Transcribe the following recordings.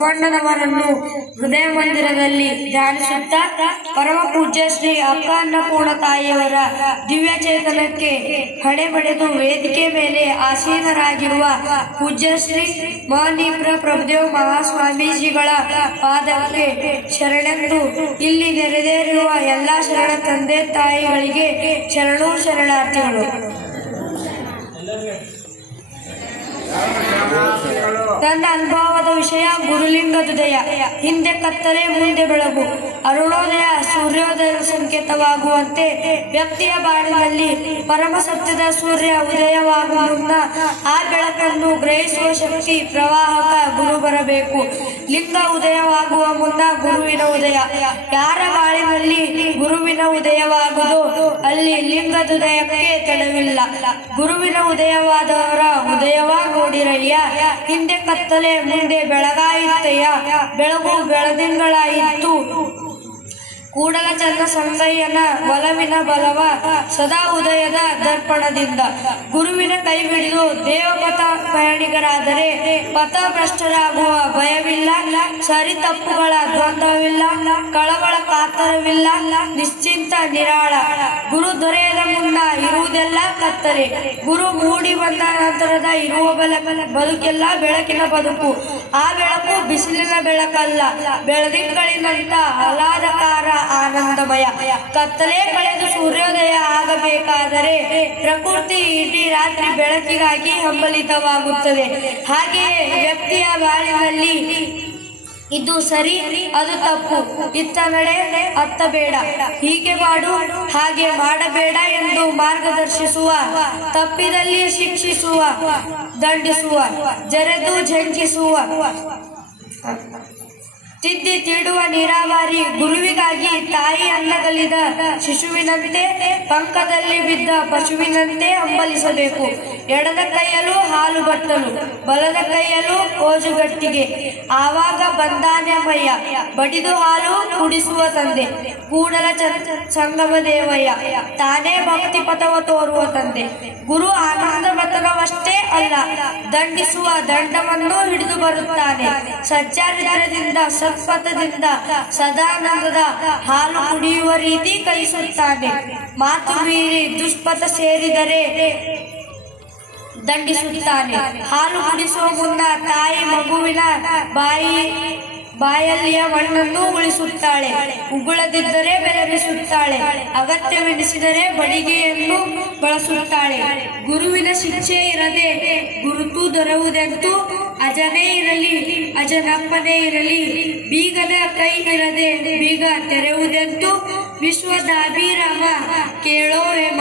ಬಸವಣ್ಣನವರನ್ನು ಹೃದಯ ಮಂದಿರದಲ್ಲಿ ಧ್ಯಾನಿಸುತ್ತಾ ಪರಮ ಪೂಜ್ಯ ಶ್ರೀ ಅಕ್ಕ ಅನ್ನಪೂರ್ಣ ತಾಯಿಯವರ ದಿವ್ಯ ಚೇತನಕ್ಕೆ ಹಣೆ ಬಡೆದು ವೇದಿಕೆ ಮೇಲೆ ಆಸೀನರಾಗಿರುವ ಪೂಜ್ಯ ಶ್ರೀ ಮಹನೀಪ್ರ ಪ್ರಭುದೇವ್ ಮಹಾಸ್ವಾಮೀಜಿಗಳ ಪಾದಕ್ಕೆ ಶರಣೆಂದು ಇಲ್ಲಿ ನೆರೆದೇರಿರುವ ಎಲ್ಲ ಶರಣ ತಂದೆ ತಾಯಿಗಳಿಗೆ ಶರಣು ಶರಣಾರ್ಥಿಗಳು. ನನ್ನ ಅನುಭವದ ವಿಷಯ ಗುರುಲಿಂಗದುದಯ ಹಿಂದೆ ಕತ್ತಲೆ, ಮುಂದೆ ಬೆಳಗು. ಅರುಣೋದಯ ಸೂರ್ಯೋದಯ ಸಂಕೇತವಾಗುವಂತೆ ವ್ಯಕ್ತಿಯ ಬಾಳಿನಲ್ಲಿ ಪರಮ ಸತ್ಯದ ಸೂರ್ಯ ಉದಯವಾಗುವ ಆ ಬೆಳಕನ್ನು ಗ್ರಹಿಸುವ ಶಕ್ತಿ ಪ್ರವಾಹಕ ಗುರು ಬರಬೇಕು. ಲಿಂಗ ಉದಯವಾಗುವ ಮುನ್ನ ಗುರುವಿನ ಉದಯ. ಯಾರ ಬಾಳಿನಲ್ಲಿ ಗುರುವಿನ ಉದಯವಾಗುವುದು? ಅಲ್ಲಿ ಲಿಂಗದುದಯಕ್ಕೆ ತಡವಿಲ್ಲ ಗುರುವಿನ ಉದಯವಾದವರ ಉದಯವ ನೋಡಿರಯ್ಯ. ಹಿಂದೆ ಕತ್ತಲೆ, ಮುಂದೆ ಬೆಳಗಾಯಿತಯ್ಯ ಬೆಳಗು ಬೆಳದಿಂಗಳಾಯಿತು. ಕೂಡಲ ಚಂದ್ರ ಸಂಗಯ್ಯನ ಒಲವಿನ ಬಲವ ಸದಾ ಉದಯದ ದರ್ಪಣದಿಂದ. ಗುರುವಿನ ಕೈ ಹಿಡಿದು ದೇವಪಥ ಪಯಣಿಗರಾದರೆ ಪಥಭ್ರಷ್ಟರಾಗುವ ಭಯವಿಲ್ಲ ಸರಿ ತಪ್ಪುಗಳ ದ್ವಂದ್ವವಿಲ್ಲ, ಕಳವಳ ಕಾತರವಿಲ್ಲ, ನಿಶ್ಚಿಂತ ನಿರಾಳ. ಗುರು ದೊರೆಯದ ಮುನ್ನ ಇರುವುದೆಲ್ಲ ಕತ್ತರೆ ಗುರು ಮೂಡಿ ಬಂದ ನಂತರದ ಇರುವ ಬಲ ಬದುಕೆಲ್ಲ ಬೆಳಕಿನ ಬದುಕು. ಆ ಬೆಳಕು ಬಿಸಿಲಿನ ಬೆಳಕಲ್ಲ ಬೆಳದಿಂಗಳಿನಂತ ಆಹ್ಲಾದಕಾರ ಆನಂದಮಯ ಕತ್ತಲೆ ಕಳೆದು ಸೂರ್ಯೋದಯ ಆಗಬೇಕಾದರೆ ಪ್ರಕೃತಿ ಇಡೀ ರಾತ್ರಿ ಬೆಳಕಿಗಾಗಿ ಹಂಬಲಿತವಾಗುತ್ತದೆ. ಹಾಗೆಯೇ ವ್ಯಕ್ತಿಯ ಬಾಳಿನಲ್ಲಿ ಇದು ಸರಿ, ಅದು ತಪ್ಪು. ಇತ್ತ ನಡೆ ಅತ್ತ ಬೇಡ ಹೀಗೆ ಮಾಡು, ಹಾಗೆ ಮಾಡಬೇಡ ಎಂದು ಮಾರ್ಗದರ್ಶಿಸುವ, ತಪ್ಪಿದಲ್ಲಿ ಶಿಕ್ಷಿಸುವ, ದಂಡಿಸುವ, ಜರೆದು ಝಂಕಿಸುವ ತಿದ್ದಿ ತೀಡುವ ನೀರಾವರಿ ಗುರುವಿಗಾಗಿ ತಾಯಿ ಅನ್ನಗಲಿದ ಶಿಶುವಿನಂತೆ ಪಂಕದಲ್ಲಿ ಬಿದ್ದ ಪಶುವಿನಂತೆ ಹಂಬಲಿಸಬೇಕು. ಎಡದ ಕೈಯಲ್ಲೂ ಹಾಲು ಬತ್ತಲು ಬಲದ ಕೈಯಲ್ಲೂ ಕೋಜುಗಟ್ಟಿಗೆ. ಆವಾಗ ಬಂದಾನೆ ಮಯ್ಯ ಬಡಿದು ಹಾಲು ಕುಡಿಸುವ ತಂದೆ. ಕೂಡಲ ಸಂಗಮ ದೇವಯ್ಯ. ತಾನೇ ಭಕ್ತಿ ಪಥವ ತೋರುವ ತಂದೆ. ಗುರು ಆನಂದ ಮತನವಷ್ಟೇ ಅಲ್ಲ, ದಂಡಿಸುವ ದಂಡವನ್ನು ಹಿಡಿದು ಬರುತ್ತಾನೆ. ಸಜ್ಜಾಚಾರದಿಂದ ಸತ್ಪಥದಿಂದ, ಸದಾನಂದದ ಹಾಲು ಕುಡಿಯುವ ರೀತಿ ಕಲಿಸುತ್ತಾನೆ. ಮಾತು ಮೀರಿ ದುಷ್ಪಥ ಸೇರಿದರೆ ದಂಡಿಸುತ್ತಾನೆ. ಹಾಲು ಕುಡಿಸುವ ಮುನ್ನ ತಾಯಿ ಮಗುವಿನ ಬಾಯಿ, ಬಾಯಲ್ಲಿಯ ಮಣ್ಣನ್ನು ಉಳಿಸುತ್ತಾಳೆ. ಉಗುಳದಿದ್ದರೆ ಬೆದರಿಸುತ್ತಾಳೆ ಅಗತ್ಯವೆನಿಸಿದರೆ ಬಡಿಗೆಯನ್ನು ಬಳಸುತ್ತಾಳೆ. ಗುರುವಿನ ಶಿಕ್ಷೆ ಇರದೆ ಗುರುತು ದೊರೆಯುವುದೆಂತೂ ಅಜನೇ ಇರಲಿ, ಅಜನಪ್ಪನೇ ಇರಲಿ, ಬೀಗದ ಕೈ ಇರದೆ ಬೀಗ ತೆರೆಯುವುದೆಂತೂ ವಿಶ್ವದಾಭಿರಾಮ ಕೇಳೋ ಹೇಮ.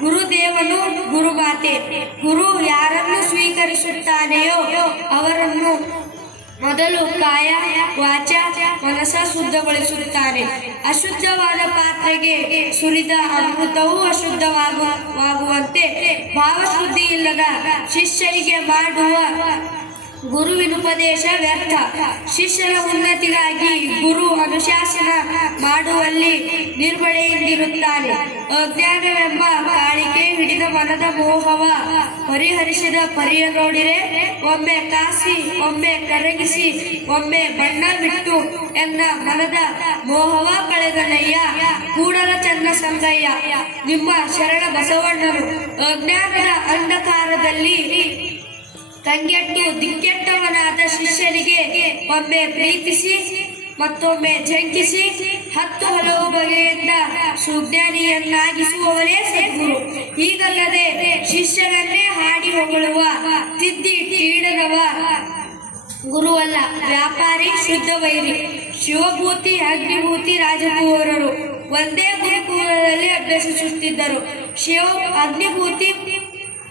ಗುರುದೇವನು ಗುರುಮಾತೆ ಗುರು ಯಾರನ್ನು ಸ್ವೀಕರಿಸುತ್ತಾನೆಯೋ ಅವರನ್ನು ಮೊದಲು ಕಾಯ, ವಾಚ ಮನಸ ಶುದ್ಧಗೊಳಿಸುತ್ತಾನೆ ಅಶುದ್ಧವಾದ ಪಾತ್ರೆಗೆ ಸುರಿದ ಅಮೃತವೂ ಅಶುದ್ಧವಾಗುವಂತೆ ಭಾವಶುದ್ಧಿ ಇಲ್ಲದ ಶಿಷ್ಯರಿಗೆ ಮಾಡುವ ಗುರುವಿನುಪದೇಶ ವ್ಯರ್ಥ. ಶಿಷ್ಯರ ಉನ್ನತಿಗಾಗಿ ಗುರು ಅನುಶಾಸನ ಮಾಡುವಲ್ಲಿ ನಿರ್ಬಳೆಯಿಂದಿರುತ್ತಾನೆ. ಅಜ್ಞಾನವೆಂಬ ಕಾಳಿಕೆ ಹಿಡಿದ ಮನದ ಮೋಹವ ಪರಿಹರಿಸಿದ ಪರಿಯ ನೋಡಿರೆ ಒಮ್ಮೆ ಕಾಸಿ, ಒಮ್ಮೆ ಕರಗಿಸಿ, ಒಮ್ಮೆ ಬಣ್ಣ ಬಿಟ್ಟು ಎನ್ನ ಮನದ ಮೋಹವ ಕಳೆದನಯ್ಯ ಕೂಡಲ ಚಂದ ಸಂಗಯ್ಯ. ನಿಮ್ಮ ಶರಣ ಬಸವಣ್ಣರು ಅಜ್ಞಾನದ ಅಂಧಕಾರದಲ್ಲಿ ಕಂಗೆಟ್ಟು ದಿಕ್ಕೆಟ್ಟವನಾದ ಶಿಷ್ಯನಿಗೆ ಒಮ್ಮೆ ಪ್ರೀತಿಸಿ, ಮತ್ತೊಮ್ಮೆ ಜಂಕಿಸಿ, ಹತ್ತು ಹಲವು ಬಗೆಯಿಂದ ಸುಜ್ಞಾನಿಯನ್ನಾಗಿಸುವವರೇ ಸದ್ಗುರು. ಹೀಗಲ್ಲದೆ ಶಿಷ್ಯನನ್ನೇ ಹಾಡಿ ಹೊಗಳುವ ತಿದ್ದಿ ತೀಡದವ ಗುರುವಲ್ಲ, ವ್ಯಾಪಾರಿ, ಶುದ್ಧ ವೈರಿ, ಶಿವಭೂತಿ, ಅಗ್ನಿಭೂತಿ ರಾಜಕುವರರು ಒಂದೇ ಗುರುಕುಲದಲ್ಲಿ ಅಭ್ಯಸಿಸುತ್ತಿದ್ದರು. ಶಿವ, ಅಗ್ನಿಭೂತಿ,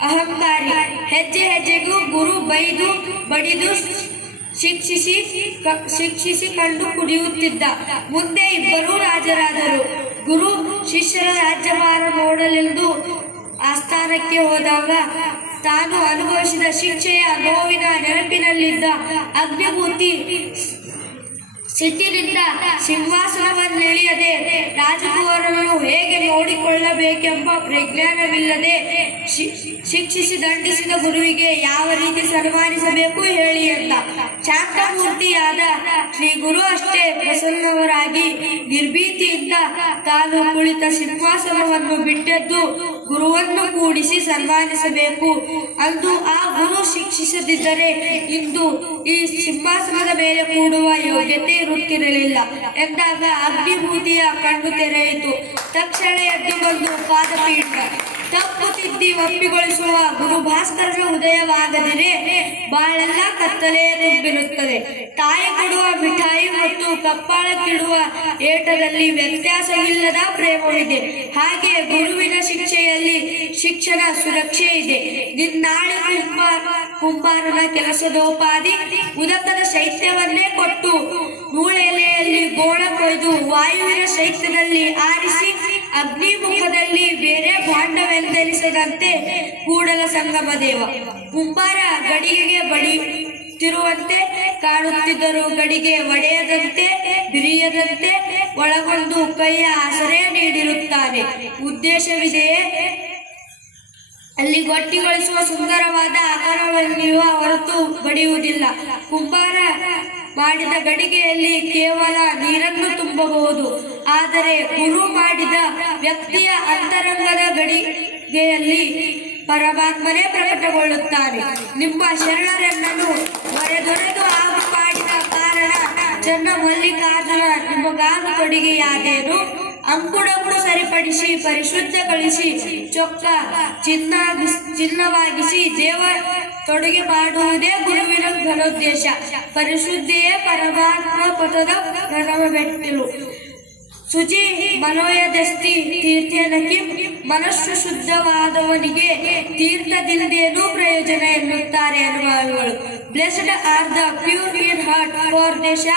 ಅಹಂಕಾರಿ ಹೆಜ್ಜೆ ಹೆಜ್ಜೆಗೂ ಗುರು ಬೈದು ಬಡಿದು ಶಿಕ್ಷಿಸಿ ಶಿಕ್ಷಿಸಿ ಕಂಡು ಕುಡಿಯುತ್ತಿದ್ದ. ಮುಂದೆ ಇಬ್ಬರೂ ರಾಜರಾದರು. ಗುರು ಶಿಷ್ಯರ ರಾಜ್ಯಭಾರ ನೋಡಲೆಂದು ಆಸ್ಥಾನಕ್ಕೆ ಹೋದಾಗ ತಾನು ಅನುಭವಿಸಿದ ಶಿಕ್ಷೆಯ ನೋವಿನ ನೆನಪಿನಲ್ಲಿದ್ದ ಅಗ್ನಿಭೂತಿ ಸಿಟ್ಟಿನಿಂದ ಸಿಂಹಾಸನವನ್ನಿಳಿಯದೆ ರಾಜಕುವರನ್ನು ಹೇಗೆ ನೋಡಿಕೊಳ್ಳಬೇಕೆಂಬ ಪ್ರಜ್ಞಾನವಿಲ್ಲದೆ ಶಿಕ್ಷಿಸಿ ದಂಡಿಸಿದ ಗುರುವಿಗೆ ಯಾವ ರೀತಿ ಸನ್ಮಾನಿಸಬೇಕು ಹೇಳಿ ಅಂತ. ಶಾಂತಮೂರ್ತಿಯಾದ ಶ್ರೀ ಗುರು ಅಷ್ಟೇ ಪ್ರಸನ್ನವರಾಗಿ ನಿರ್ಭೀತಿಯಿಂದ ತಾನು ಕುಳಿತ ಸಿಂಹಾಸನವನ್ನು ಬಿಟ್ಟದ್ದು ಗುರುವನ್ನು ಕೂಡಿಸಿ ಸನ್ಮಾನಿಸಬೇಕು. ಅಂದು ಆ ಗುರು ಶಿಕ್ಷಿಸದಿದ್ದರೆ ಇಂದು ಈ ಸಿಂಹಾಸನದ ಮೇಲೆ ಕೂಡುವ ಯೋಗ್ಯತೆ ಇರುತ್ತಿರಲಿಲ್ಲ. ಎಂದಾಗ ಅಗ್ನಿಭೂತಿಯ ಕಣ್ಣು ತೆರೆಯಿತು. ತಕ್ಷಣ ಎದ್ದು ಬಂದು ಪಾದಪೀಠ ತಪ್ಪು ತಿದ್ದಿ ಒಪ್ಪಿಗೊಳಿಸುವ ಗುರು ಭಾಸ್ಕರನ ಉದಯವಾಗದಿರೆ, ಬಾಳೆಲ್ಲ ಕತ್ತಲೆಯ ಬಿರುತ್ತದೆ ತಾಯಿ ಕೊಡುವ ಮಿಠಾಯಿ ಮತ್ತು ಕಪ್ಪಾಳಕ್ಕಿಡುವ ಏಟದಲ್ಲಿ ವ್ಯತ್ಯಾಸವಿಲ್ಲದ ಪ್ರೇಮವಿದೆ. ಹಾಗೆ ಗುರುವಿನ ಶಿಕ್ಷೆಯಲ್ಲಿ ಶಿಕ್ಷಣ ಸುರಕ್ಷೆ ಇದೆ. ನಿನ್ನಾಳೆ ಕುಂಬಾರ ಕುಂಬಾರನ ಕೆಲಸದೋಪಾದಿ ಉದಕದ ಶೈತ್ಯವನ್ನೇ ಕೊಟ್ಟು ಮೂಳೆಲೆಯಲ್ಲಿ ಗೋಣ ಕೊಯ್ದು ವಾಯುವಿನ ಶೈತ್ಯದಲ್ಲಿ ಆರಿಸಿ ಅಗ್ನಿಮುಖದಲ್ಲಿ ಬೇರೆ ಭಾಂಡವೆಂದೆನಿಸದಂತೆ ಕೂಡಲ ಸಂಗಮ ದೇವ. ಕುಂಬಾರ ಗಡಿಗೆಗೆ ಬಡಿಯುತ್ತಿರುವಂತೆ ಕಾಣುತ್ತಿದ್ದರು. ಗಡಿಗೆ ಒಡೆಯದಂತೆ, ಬಿರಿಯದಂತೆ ಒಳಗೊಂದು ಕೈಯ ಆಸರೆ ನೀಡಿರುತ್ತಾನೆ. ಉದ್ದೇಶವಿದೆಯೇ ಅಲ್ಲಿ ಗಟ್ಟಿಗೊಳಿಸುವ ಸುಂದರವಾದ ಆಕಾರವನ್ನಿರುವ ಹೊರತು ಬಡಿಯುವುದಿಲ್ಲ. ಕುಂಬಾರ ಮಾಡಿದ ಗಡಿಗೆಯಲ್ಲಿ ಕೇವಲ ನೀರನ್ನು ತುಂಬಬಹುದು. ಆದರೆ ಗುರು ಮಾಡಿದ ವ್ಯಕ್ತಿಯ ಅಂತರಂಗದ ಗಡಿಗೆಯಲ್ಲಿ ಪರಮಾತ್ಮನೇ ಪ್ರಕಟಗೊಳ್ಳುತ್ತಾನೆ. ನಿಮ್ಮ ಶರಣರನ್ನನ್ನು ಮರೆದೊರೆದು ಹಾಗೂ ಮಾಡಿದ ಕಾರಣ ಚನ್ನ ಮಲ್ಲಿಕಾರ್ಜುನ ನಿಮಗಾನು ಕೊಡುಗೆಯಾದೇನು. ಅಂಕುಡಂಕು ಸರಿಪಡಿಸಿ, ಪರಿಶುದ್ಧಗೊಳಿಸಿ, ಚೊಕ್ಕ ಚಿನ್ನ ಚಿನ್ನವಾಗಿಸಿ ದೇವ ತೊಡುಗೆ ಮಾಡುವುದೇ ಗುರುವಿನ ಘನೋದ್ದೇಶ. ಪರಿಶುದ್ಧಿಯೇ ಪರಮಾತ್ಮ ಪಥದ ಪ್ರಥಮ ಬೆಟ್ಟಿಲು. ಶುಚಿ ಮನೋಯದಸ್ತಿ ತೀರ್ಥನಕ್ಕೆ ಮನಸ್ಸು ಶುದ್ಧವಾದವನಿಗೆ ತೀರ್ಥದಿಂದೇನೂ ಪ್ರಯೋಜನ ಎನ್ನುತ್ತಾರೆ ಅನುಭವಿಗಳು blessed are the pure in heart for ದೇಶ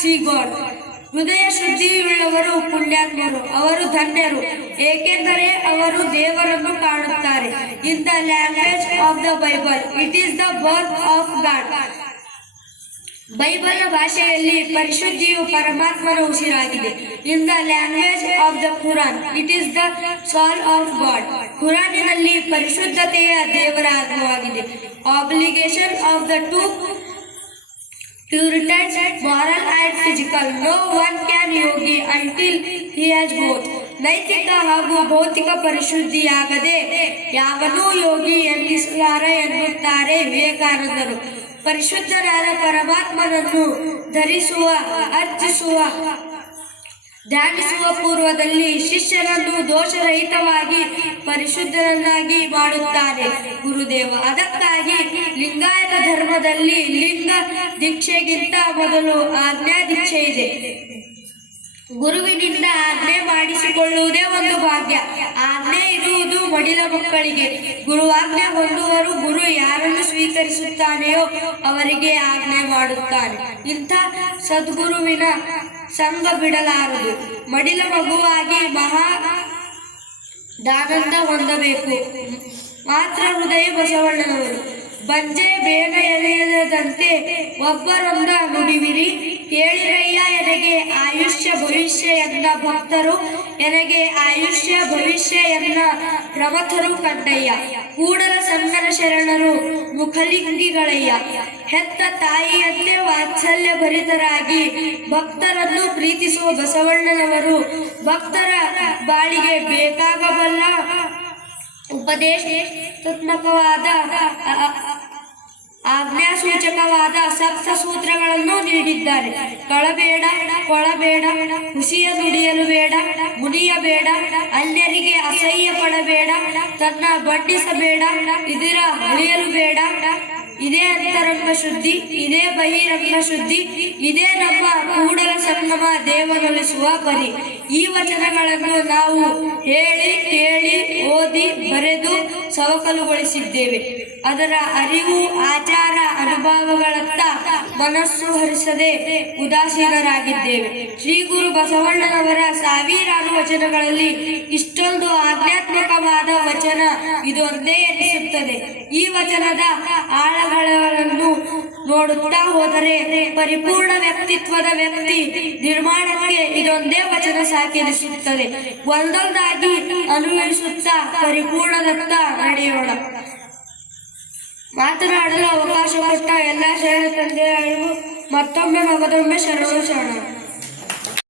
ಶ್ರೀ ಗಾಡ್ ಹೃದಯ ಶುದ್ಧಿಯುಳ್ಳವರು ಪುಣ್ಯಾತ್ಮರು, ಅವರು ಧನ್ಯರು, ಏಕೆಂದರೆ ಅವರು ದೇವರನ್ನು ಕಾಣುತ್ತಾರೆ. In the language of the Bible it is the breath of God ಬೈಬಲ್ನ ಭಾಷೆಯಲ್ಲಿ ಪರಿಶುದ್ಧಿಯು ಪರಮಾತ್ಮನ ಉಸಿರಾಗಿದೆ. In the language of the Quran it is the soul of God ಕುರಾನಿನಲ್ಲಿ ಪರಿಶುದ್ಧತೆಯ ದೇವರ ಆತ್ಮವಾಗಿದೆ. Obligation of the two Puritans, moral and physical no one can yogi until he has both ನೈತಿಕ ಹಾಗೂ ಭೌತಿಕ ಪರಿಶುದ್ಧಿಯಾಗದೆ ಯಾವನೂ ಯೋಗಿ ಎನ್ನಿಸಲಾರ ಎನ್ನುತ್ತಾರೆ ವಿವೇಕಾನಂದರು. ಪರಿಶುದ್ಧರಾದ ಪರಮಾತ್ಮನನ್ನು ಧರಿಸುವ ಅರ್ಚಿಸುವ ಧ್ಯಾನಿಸುವ ಪೂರ್ವದಲ್ಲಿ ಶಿಷ್ಯರನ್ನು ದೋಷರಹಿತವಾಗಿ ಪರಿಶುದ್ಧರನ್ನಾಗಿ ಮಾಡುತ್ತಾರೆ ಗುರುದೇವ. ಅದಕ್ಕಾಗಿ ಲಿಂಗಾಯತ ಧರ್ಮದಲ್ಲಿ ಲಿಂಗ ದೀಕ್ಷೆಗಿಂತ ಮೊದಲು ಆಜ್ಞಾ ದೀಕ್ಷೆ ಇದೆ. ಗುರುವಿನಿಂದ ಆಜ್ಞೆ ಮಾಡಿಸಿಕೊಳ್ಳುವುದೇ ಒಂದು ಭಾಗ್ಯ. ಆಜ್ಞೆ ಇರುವುದು ಮಡಿಲ ಮಕ್ಕಳಿಗೆ. ಗುರುವಾಜ್ಞೆ ಹೊಂದುವರು ಯಾರನ್ನು ಸ್ವೀಕರಿಸುತ್ತಾನೆಯೋ ಅವರಿಗೆ ಆಜ್ಞೆ ಮಾಡುತ್ತಾನೆ. ಇಂಥ ಸದ್ಗುರುವಿನ ಸಂಘ ಬಿಡಲಾರದು. ಮಡಿಲ ಮಗುವಾಗಿ ಮಹಾ ದಾನಂದ ಹೊಂದಬೇಕು. ಮಾತ್ರ ಹೃದಯ ಬಸವಣ್ಣನವರು. ಬಂಜೆ ಬೇಗ ಎಳೆಯದಂತೆ ಒಬ್ಬರೊಂದ ನುಡಿವಿರಿ. ಕೇಳಿರಯ್ಯ ಎನಗೆ ಆಯುಷ್ಯ ಭವಿಷ್ಯ ಎಂದ ಭಕ್ತರು, ಎನಗೆ ಆಯುಷ್ಯ ಭವಿಷ್ಯ ಎಂದ ಪ್ರಮಥರು ಕಂಡಯ್ಯ. ಕೂಡಲ ಸಂಗನ ಶರಣರು, ಮುಖಲಿಂಗಿಗಳಯ್ಯ. ಹೆತ್ತ ತಾಯಿಯಂತೆ ವಾತ್ಸಲ್ಯ ಭರಿತರಾಗಿ ಭಕ್ತರನ್ನು ಪ್ರೀತಿಸುವ ಬಸವಣ್ಣನವರು ಭಕ್ತರ ಬಾಳಿಗೆ ಬೇಕಾಗಬಲ್ಲ ಉಪದೇಶಾತ್ಮಕವಾದ ಆಜ್ಞಾಸೂಚಕವಾದ ಸಪ್ತ ಸೂತ್ರಗಳನ್ನು ನೀಡಿದ್ದಾರೆ. ಕಳಬೇಡ, ಕೊಳಬೇಡ ಹುಸಿಯ ದುಡಿಯಲು ಬೇಡ ಮುಡಿಯಬೇಡ ಅನ್ಯರಿಗೆ ಅಸಹ್ಯ ಪಡಬೇಡ, ತನ್ನ ಬಡ್ಡಿಸಬೇಡ ಇದರ ಅಳಿಯಲು ಬೇಡ. ಇದೇ ಅಂತರಂಗ ಶುದ್ಧಿ, ಇದೇ ಬಹಿರಂಗ ಶುದ್ಧಿ, ಇದೇ ನಮ್ಮ ಕೂಡಲ ಸಂಗಮ ದೇವನೊಲಿಸುವ ಪರಿ ಈ ವಚನಗಳನ್ನು ನಾವು ಹೇಳಿ, ಕೇಳಿ, ಓದಿ, ಬರೆದು ಸವಕಲುಗೊಳಿಸಿದ್ದೇವೆ. ಅದರ ಅರಿವು, ಆಚಾರ, ಅನುಭವಗಳತ್ತ ಮನಸ್ಸು ಹರಿಸದೆ ಉದಾಸೀನರಾಗಿದ್ದೇವೆ. ಶ್ರೀ ಗುರು ಬಸವಣ್ಣನವರ ಸಾವಿರಾರು ವಚನಗಳಲ್ಲಿ ಇಷ್ಟೊಂದು ಆಧ್ಯಾತ್ಮಿಕವಾದ ವಚನ ಇದೊಂದೇ ಎನಿಸುತ್ತದೆ. ಈ ವಚನದ ಆಳಗಳನ್ನು ನೋಡುತ್ತಾ ಹೋದರೆ ಪರಿಪೂರ್ಣ ವ್ಯಕ್ತಿತ್ವದ ವ್ಯಕ್ತಿ ನಿರ್ಮಾಣಕ್ಕೆ ಇದೊಂದೇ ವಚನ ಸಾಕೆನಿಸುತ್ತದೆ ಒಂದೊಂದಾಗಿ ಅನುಭವಿಸುತ್ತಾ ಪರಿಪೂರ್ಣದತ್ತ ನಡೆಯೋಣ. ಮಾತನಾಡಲು ಅವಕಾಶ ಕೊಟ್ಟ ಎಲ್ಲ ಶರಣ ತಂದೆಯರಿಗೂ ಮತ್ತೊಮ್ಮೆ ಮಗದೊಮ್ಮೆ ಶರಣು ಶರಣ.